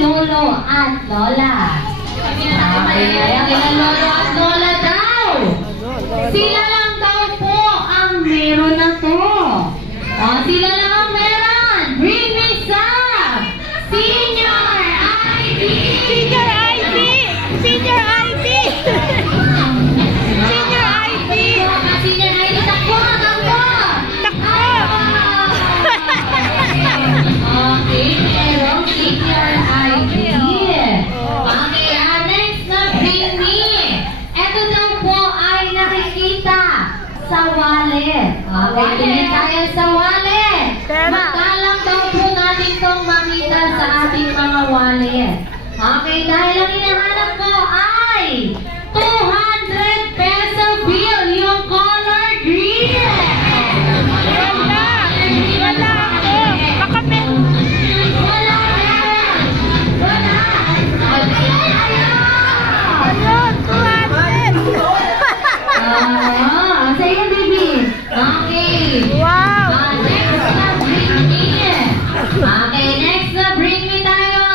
lolo at lola. Kaya kila lolo at lola daw. Sila lang daw po ang meron na to. Sila lang ang meron. Bring me some senior ID. Senior ID! Senior ID! Senior ID! Senior ID, takbo! Takbo! Takbo! Okay, merong senior ID. Okay, next na bring me. Ito daw po ay nakikita sa wallet. Okay, tingin tayo sa wallet. Magkalang daw po natin itong makita sa ating mga wallet. Okay, dahil ang hinahanap ko ay 200 peso bill, yung color green. Wala! Wala ako! Baka may... Wala yan! Wala! Ayun! 200! Sa'yo, baby. Okay. Wow! Okay, next na bring me tayo.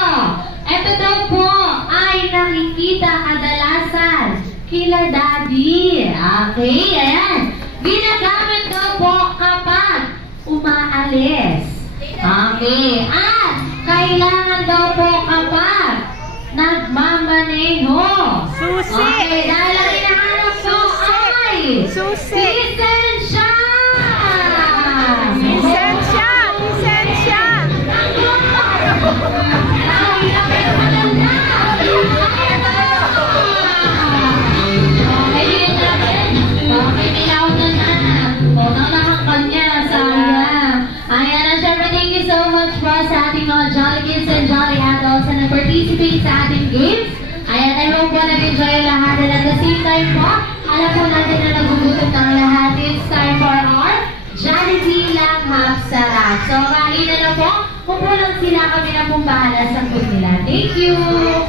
Ito daw po ay nakikita kadalasan kila daddy. Okay, ayan. Ginagamit daw po kapag umaalis. Okay, at kailangan daw po kapag nagmamaneho. Susi! Okay, dahil ang hinahanap ko ay Susi! lisensya! Lisensya! Lisensya! Sa ating mga Jolly Kids and Jolly Adults na nag-participate sa ating games. Ayan, I hope po nag-enjoy lahat. And at the same time po, alam po natin na nagugutom ng lahat. It's time for our Jollibee Langhap Sarap. So, kain na po. Kung po lang sila, kami na pong bahala sa food nila. Thank you!